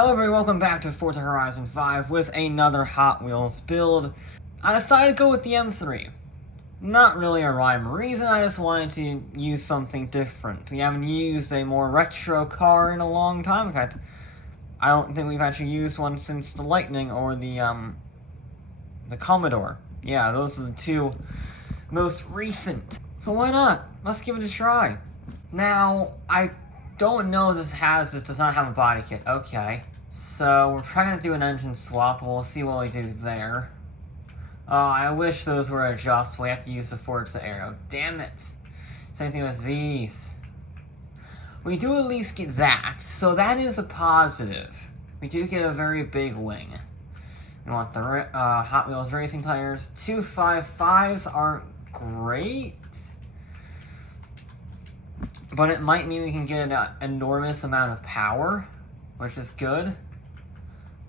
Hello everybody, welcome back to Forza Horizon 5 with another Hot Wheels build. I decided to go with the M3. Not really a rhyme or reason, I just wanted to use something different. We haven't used a more retro car in a long time. In fact, I don't think we've actually used one since the Lightning or the Commodore. Yeah, those are the two most recent. So why not? Let's give it a try. Now, I don't know if this does not have a body kit. Okay. So we're probably gonna do an engine swap, and we'll see what we do there. Oh, I wish those were adjustable. We have to use the Forza arrow. Damn it. Same thing with these. We do at least get that, so that is a positive. We do get a very big wing. We want the Hot Wheels racing tires. 255s aren't great, but it might mean we can get an enormous amount of power, which is good.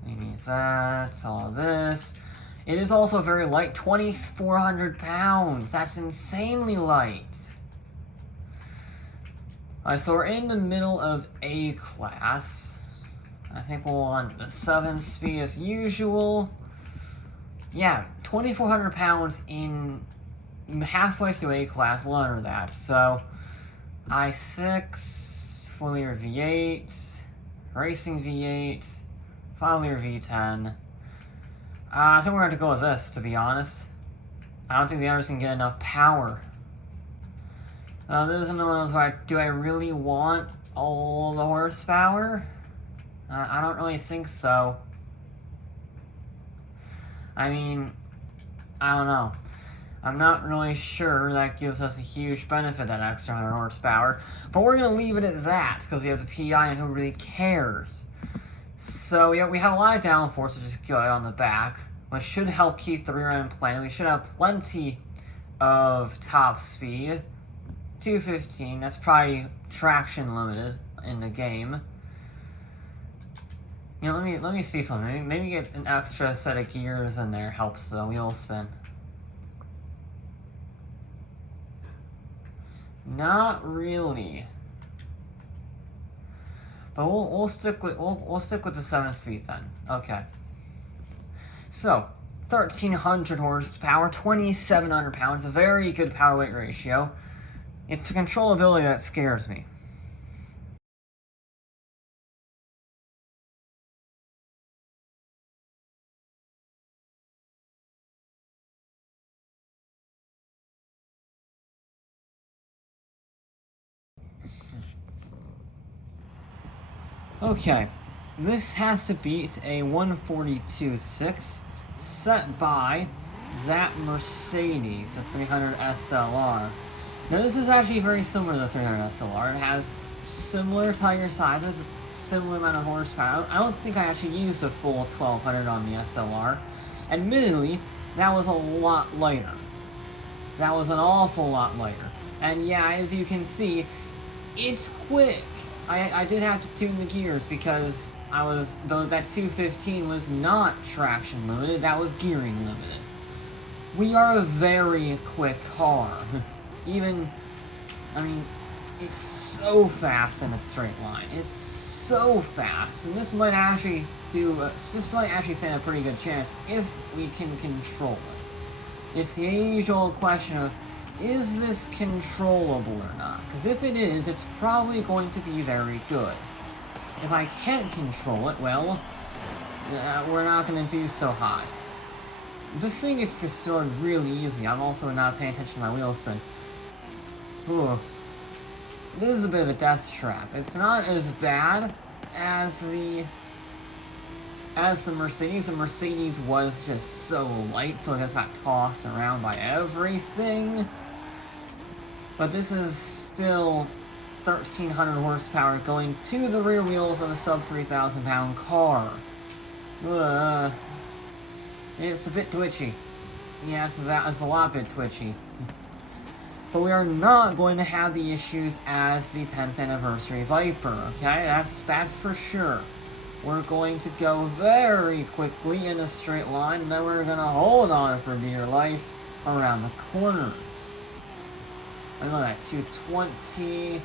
We need that, all this. It is also very light, 2,400 pounds. That's insanely light. Alright, so we're in the middle of A class. I think we'll want the 7-speed as usual. Yeah, 2,400 pounds in halfway through A class, learn that. So, I6, 4-liter V8, racing V8, 5-liter V10. I think we're going to go with this, to be honest. I don't think the others can get enough power. This is another one where do I really want all the horsepower? I don't really think so. I mean, I don't know. I'm not really sure that gives us a huge benefit, that extra 100 horsepower. But we're going to leave it at that, because he has a PI and who really cares. So yeah, we have a lot of downforce, which is good on the back, which should help keep the rear end planted. We should have plenty of top speed. 215, that's probably traction limited in the game. You know, let me see something. Maybe get an extra set of gears in there helps the wheel spin. Not really. But we'll stick with the 7-speed then. Okay. So 1,300 horsepower, 2,700 pounds, a very good power weight ratio. It's the controllability that scares me. Okay, this has to beat a 142.6 set by that Mercedes, the 300 SLR. Now this is actually very similar to the 300 SLR. It has similar tire sizes, similar amount of horsepower. I don't think I actually used a full 1,200 on the SLR. Admittedly, that was a lot lighter. That was an awful lot lighter. And yeah, as you can see, it's quick. I did have to tune the gears because that 215 was not traction limited, that was gearing limited. We are a very quick car. Even, I mean, it's so fast in a straight line. It's so fast, and this might actually stand a pretty good chance if we can control it. It's the age-old question of, is this controllable or not? Because if it is, it's probably going to be very good. If I can't control it, well, we're not going to do so hot. This thing is still really easy. I'm also not paying attention to my wheel spin. Ooh. This is a bit of a death trap. It's not as bad as the Mercedes. The Mercedes was just so light, so it just got tossed around by everything. But this is still 1,300 horsepower going to the rear wheels of a sub 3,000 pound car. It's a bit twitchy. Yeah, it's a lot bit twitchy. But we are not going to have the issues as the 10th anniversary Viper, okay? That's for sure. We're going to go very quickly in a straight line, and then we're going to hold on for dear life around the corners. I know that 220,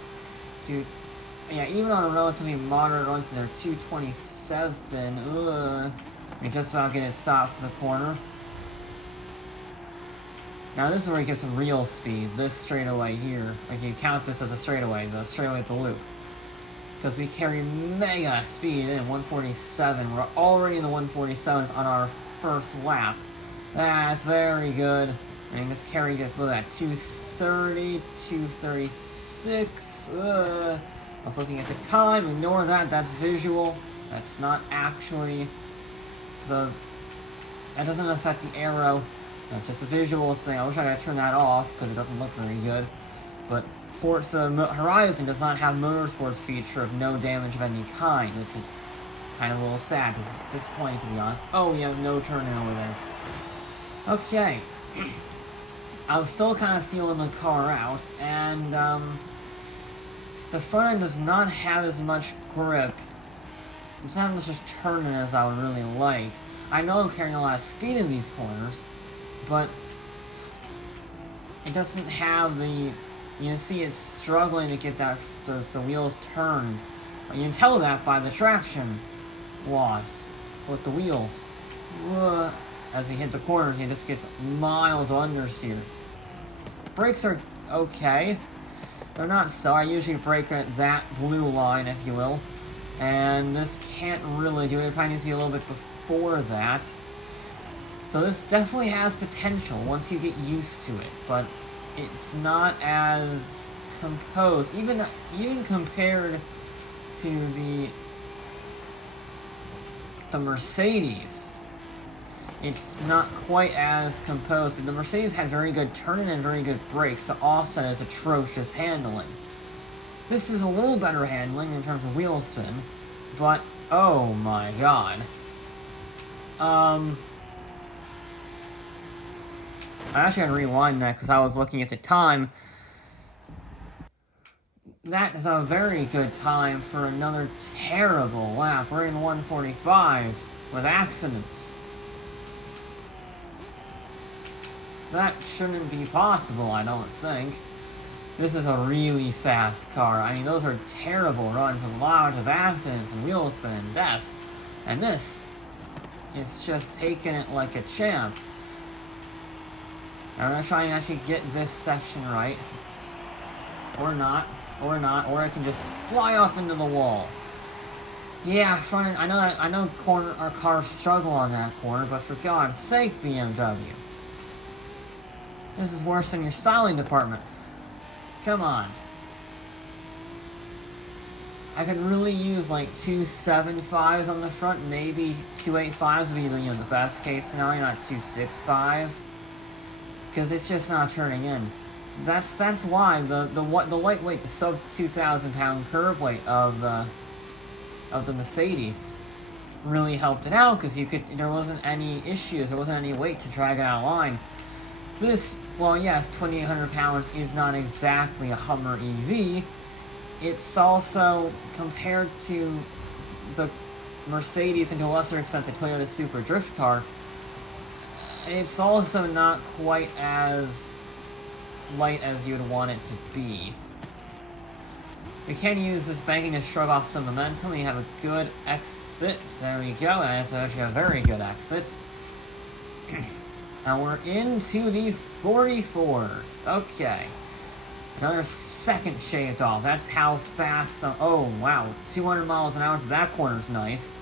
yeah, even on a relatively moderate length, they're 226. 147. Ugh. We just about get it stopped for the corner. Now this is where it gets some real speed. This straightaway here. Like you count this as a straightaway, the straightaway at the loop. Because we carry mega speed in 147. We're already in the 147s on our first lap. That's very good. And this carry gets look at 230, 236. I was looking at the time. Ignore that. That's visual. That's not actually the. That doesn't affect the arrow. That's just a visual thing. I wish I could turn that off because it doesn't look very good. But Forza Horizon does not have motorsports feature of no damage of any kind, which is kind of a little sad. It's disappointing to be honest. Oh, we have no turning over there. Okay. I was still kind of feeling the car out, and the front end does not have as much grip. It's not as much turning as I would really like. I know I'm carrying a lot of speed in these corners, but it doesn't have the, you can see it's struggling to get the wheels turned. You can tell that by the traction loss with the wheels. As he hit the corners, he just gets miles of understeer. Brakes are okay. They're not so. I usually brake at that blue line, if you will. And this can't really do it. It probably needs to be a little bit before that. So this definitely has potential once you get used to it, but it's not as composed, even compared to the Mercedes. It's not quite as composed. The Mercedes had very good turning and very good brakes to offset its atrocious handling. This is a little better handling in terms of wheel spin, but oh my god. I actually gotta rewind that because I was looking at the time. That is a very good time for another terrible lap. We're in 145s with accidents. That shouldn't be possible, I don't think. This is a really fast car. I mean, those are terrible runs with lots of accidents and wheel spin and death. And this is just taking it like a champ. I'm gonna try and actually get this section right. Or not. Or I can just fly off into the wall. Yeah, front. I know our cars struggle on that corner, but for God's sake, BMW. This is worse than your styling department. Come on. I could really use like 275s on the front, maybe 285s would be the best case scenario, not 265s. Because it's just not turning in. That's why the lightweight, the sub 2,000 pound curb weight of the Mercedes really helped it out, because there wasn't any issues, there wasn't any weight to drag it out of line. This, well, yes, 2,800 pounds is not exactly a Hummer EV. It's also, compared to the Mercedes and to a lesser extent the Toyota Super Drift car, it's also not quite as light as you would want it to be. We can use this banking to shrug off some momentum. We have a good exit. There we go. That's actually a very good exit. Now we're into the 44s. Okay. Another second shaved off. That's how fast. Oh, wow. 200 miles an hour. That corner's nice.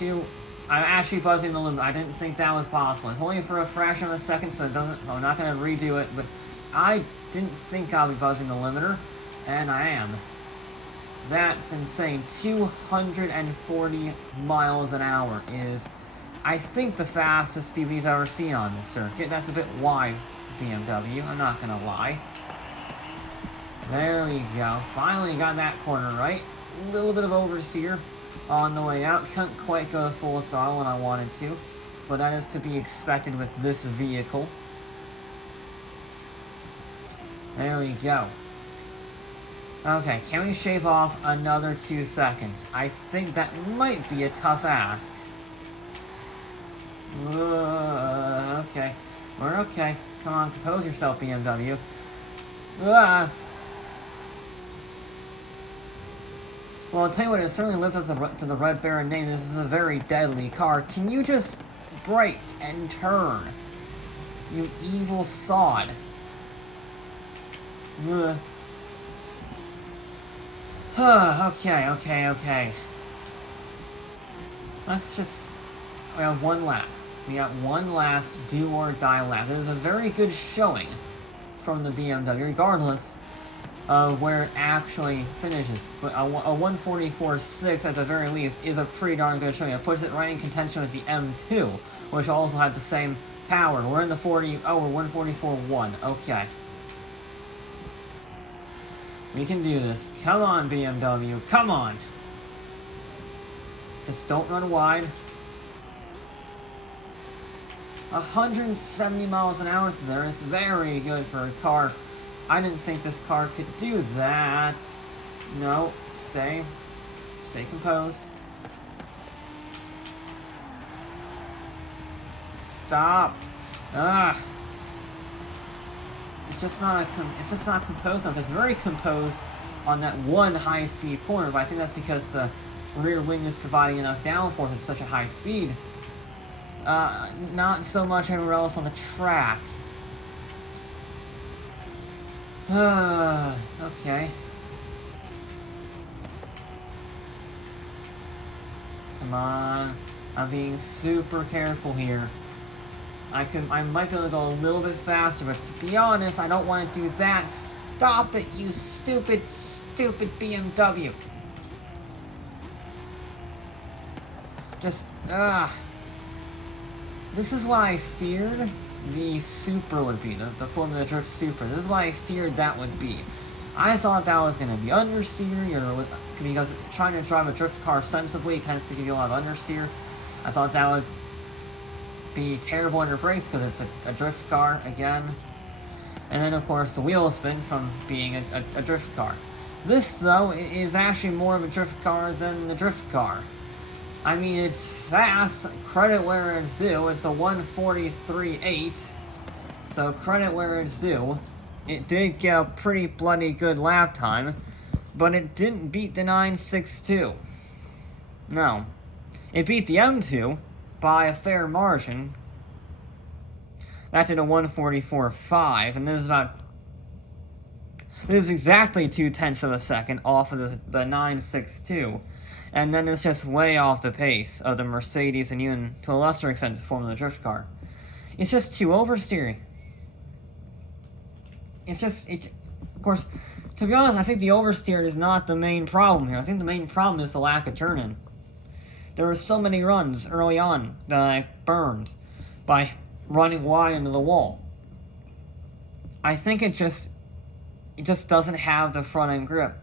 I'm actually buzzing the limit. I didn't think that was possible. It's only for a fraction of a second, so it doesn't. I'm not going to redo it, but I didn't think I'll be buzzing the limiter, and I am. That's insane. 240 miles an hour is, I think, the fastest speed we've ever seen on this circuit. That's a bit wide, BMW. I'm not going to lie. There we go. Finally got that corner right. A little bit of oversteer on the way out. Couldn't quite go full throttle when I wanted to, but that is to be expected with this vehicle. There we go. Okay, can we shave off another 2 seconds? I think that might be a tough ask. Okay. We're okay. Come on, compose yourself, BMW. Well, I'll tell you what, it certainly lived up to the Red Baron name. This is a very deadly car. Can you just brake and turn? You evil sod. Ugh. Okay. Let's just... We have one lap. We got one last do-or-die lap. It is a very good showing from the BMW, regardless of where it actually finishes. But a 144.6 at the very least is a pretty darn good showing. It puts it right in contention with the M2, which also had the same power. We're in the 40... Oh, we're 144.1. Okay. We can do this. Come on, BMW. Come on! Just don't run wide. 170 miles an hour through there is very good for a car. I didn't think this car could do that. No, stay composed. Stop. It's just not composed enough. It's very composed on that one high-speed corner, but I think that's because the rear wing is providing enough downforce at such a high speed. Not so much everywhere else on the track. Okay. Come on. I'm being super careful here. I might be able to go a little bit faster, but to be honest, I don't want to do that. Stop it, you stupid BMW. Just, This is what I feared the Super would be, the Formula Drift Super. This is what I feared that would be. I thought that was going to be understeer, because trying to drive a drift car sensibly tends to give you a lot of understeer. I thought that would be terrible under brakes because it's a drift car again. And then, of course, the wheel spin from being a drift car. This, though, is actually more of a drift car than the drift car. I mean, it's fast, credit where it's due. It's a 143.8, so credit where it's due. It did get a pretty bloody good lap time, but it didn't beat the 9.62. No. It beat the M2 by a fair margin. That did a 144.5, and this is exactly 0.2 of a second off of the 9.62. And then it's just way off the pace of the Mercedes and even, to a lesser extent, the Formula Drift car. It's just too oversteering. Of course, to be honest, I think the oversteer is not the main problem here. I think the main problem is the lack of turn-in. There were so many runs early on that I burned by running wide into the wall. I think it just doesn't have the front-end grip.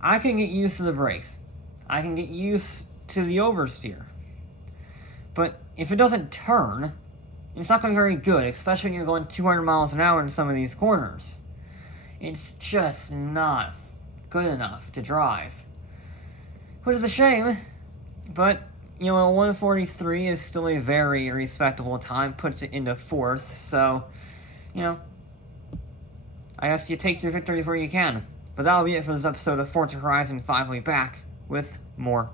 I can get used to the brakes. I can get used to the oversteer. But if it doesn't turn, it's not going to be very good, especially when you're going 200 miles an hour in some of these corners. It's just not good enough to drive. Which is a shame, but, you know, a 143 is still a very respectable time, puts it into 4th, so, you know, I guess you take your victories where you can. But that'll be it for this episode of Forza Horizon 5. We'll be back with more